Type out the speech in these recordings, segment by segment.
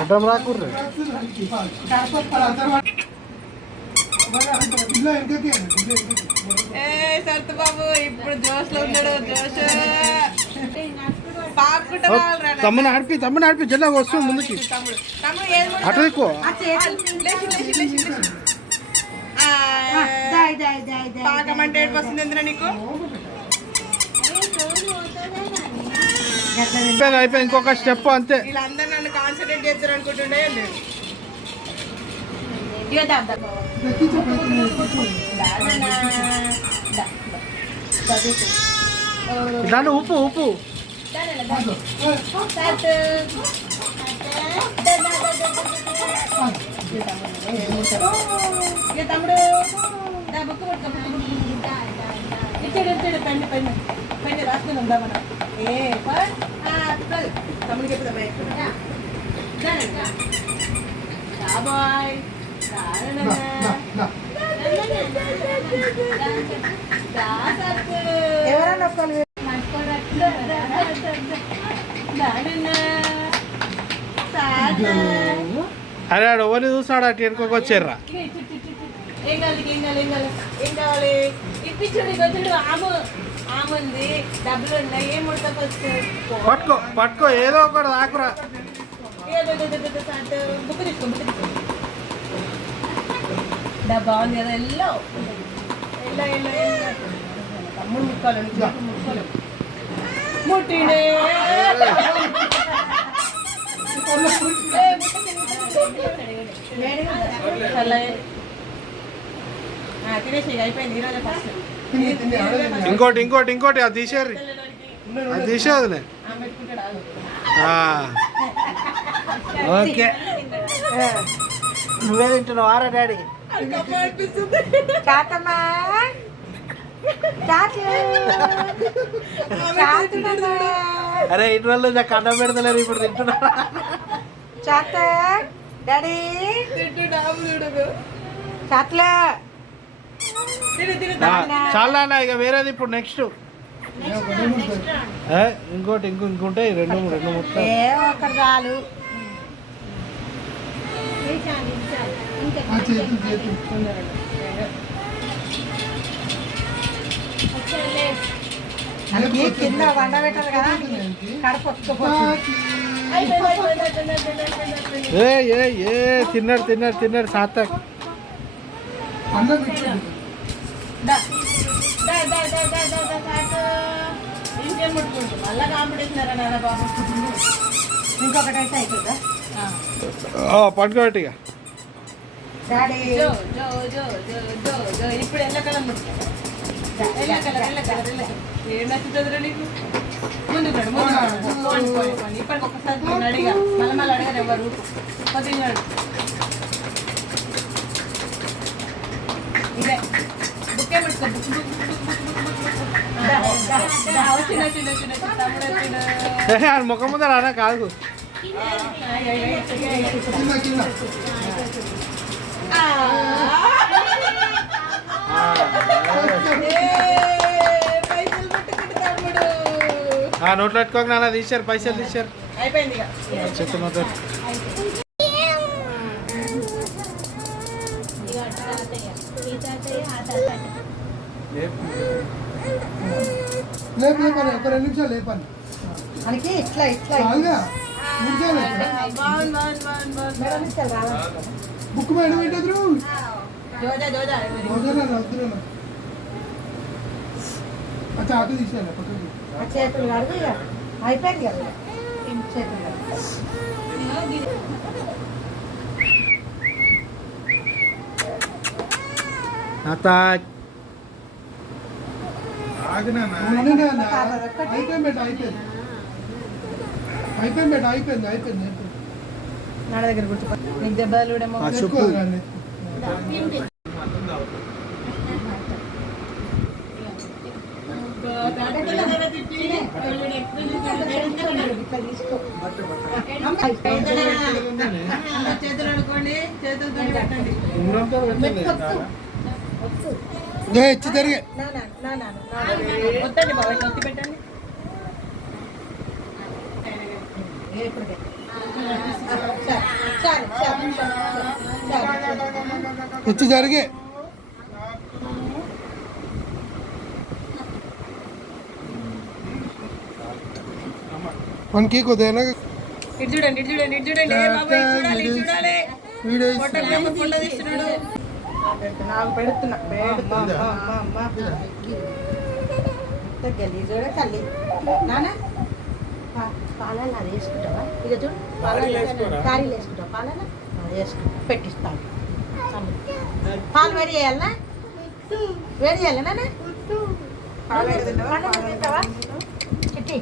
అడ్డం రాకూర్రు సర్తు బాబు ఇప్పుడు జోష్ లో ఉన్నాడు. జోష్ తమ్ముని ఆడిపి జల్లా వస్తుంది ముందుకి అటు ఎక్కువ పాకమంటే ఏడుపు వస్తుంది ఎందుకు నీకు? అయిపోయి ఇంకొక స్టెప్ అంతే. వీళ్ళందరూ నన్ను కాన్సన్ట్రేట్ చేస్తారు అనుకుంటుండే. దాంట్లో ఉప్పు తమ్ముడు బుక్ ఇచ్చాడు పెన్ను పెన్ను పెన్ను రాసుకుని ఉందా మనం. తమ్ముడికి ఎప్పుడు బాయ్ ఎవరన్నా అరే ఆడు ఎవరిని చూస్తాడు అటు వెనుకొచ్చారా? ఏం కావాలి ఏం కావాలి ఏం కావాలి ఏం కావాలి? ఇప్పించండి గొంతుడు ఆముంది, డబ్బులు ఉన్నాయి, ఏం ముడతకొచ్చు పట్టుకో ఏదో ఒకటి దాకురా. బుక్ తీసుకో డబ్బా బాగుంది కదా. ఎల్లో తమ్ముడు ముక్కాలండి ముక్కోలేదు ముట్టినే తినేసి అయిపోయింది ఈరోజు ఫస్ట్. ఇంకోటి అది తీసేదిలే. ఓకే నువ్వే తింటున్నావు ఆరా డాడీ? చాతమ్మా అరే ఇంటి వాళ్ళు నాకు అన్నం పెడతలేరు ఇప్పుడు తింటున్నా. చాత డాడీ చాతలే చాలా ఇక వేరేది ఇప్పుడు నెక్స్ట్ ఇంకోటి ఇంకుంటాయి రెండు మూడు చాలు. కింద వండ పెట్టారు కదా కడప తిన్నాడు సార్థక్. ఇంకేం ముట్టుకుంటాం మళ్ళా కాంపిటీషన్ నాన్న బాబు. ఇంకొకటి అయితే అయిపోతుందా? పట్టుకోబట్టి ఇప్పుడు ఎల్లకలం ఏం నచ్చుతుందిరా నీకు? ముందుకు ఇప్పటికి ఒక్కసారి నేను అడిగా మళ్ళీ అడగారు ఎవరు పదిన్నాడు. ఇదే బుక్కే పెట్టుకో ముఖం ముందు రానా కాదు. నోట్లో పెట్టుకోక నాన్న తీశారు పైసలు తీశారు. అయిపోయింది చెత్త మొత్తం. ఒక 2 నిమిషాలు లేపండి మనకి ఇట్లా బుక్ మేడం ఏంటది అటు తీసేయాలి పక్కకి. చేతులు కడుగు అయిపోయింది కదా చేతులు అయిపోయింది నా దగ్గర కూర్చో. నీకు దెబ్బలు చేతులు అనుకోండి, చేతులతో పెట్టండి. వద్దండి బాబు నొక్కి పెట్టండి. ఇచ్చి జరిగే మనకి కొద్దిగా ఇటు చూడండి ఇటు చూడండి ఇటు చూడండి ఏ బాబు, ఇటు చూడాలి ఇటు చూడాలి వీడియో ఫోటో తీస్తున్నాడు. నాకు పెడుతున్నా గలీజోడే తల్లి నాన్న పాలలో అది వేసుకుంటావా ఇక చూడు పాలలో కారీలు వేసుకుంటావా పాలలో అది వేసుకుంటా పెట్టిస్తాను పాలు వేడి చేయాలనా వేడి చేయాలి నాన్న పాలు తింటావా చిట్టి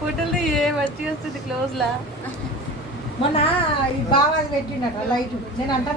ఫోటోలు ఏ వచ్చి వస్తుంది క్లోజ్ లా మొన్న ఈ బాగా పెట్టిండట లైట్ నేను అంటాను